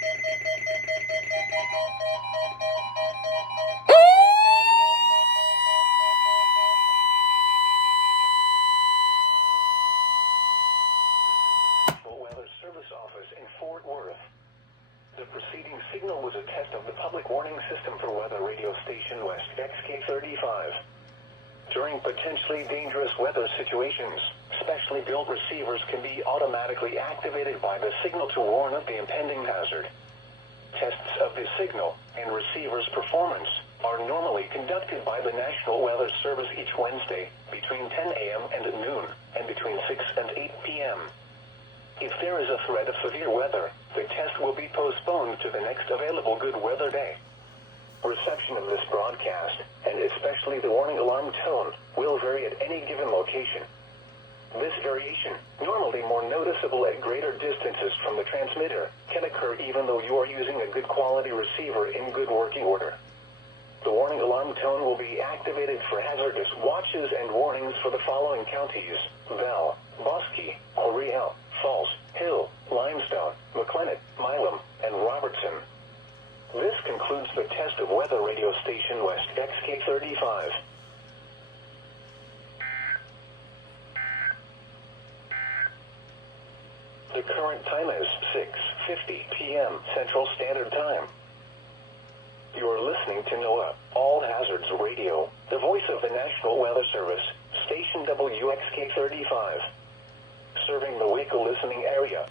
The preceding signal was a test of the public warning system for weather radio station West XK35. During potentially dangerous weather situations, specially built receivers can be automatically activated by the signal to warn of the impending hazard. Tests of the signal and receiver's performance are normally conducted by the National Weather Service each Wednesday between 10 a.m. and noon, and between 6 and 8 p.m. If there is a threat of severe weather, the test will be postponed to the next available good weather day. Reception of this broadcast, and especially the warning alarm tone, will vary at any given location. This variation, normally more noticeable at greater distances from the transmitter, can occur even though you are using a good quality receiver in good working order. The warning alarm tone will be activated for hazardous watches and warnings for the following counties: Val, Bosque, Oriel, Falls, Hill, Limestone, McLennan, Milam, and Robertson. This concludes the test of weather radio station West XK35. The current time is 6:50 p.m. Central Standard Time. You are listening to NOAA, All Hazards Radio, the voice of the National Weather Service, station WXK35. Serving the Waco listening area.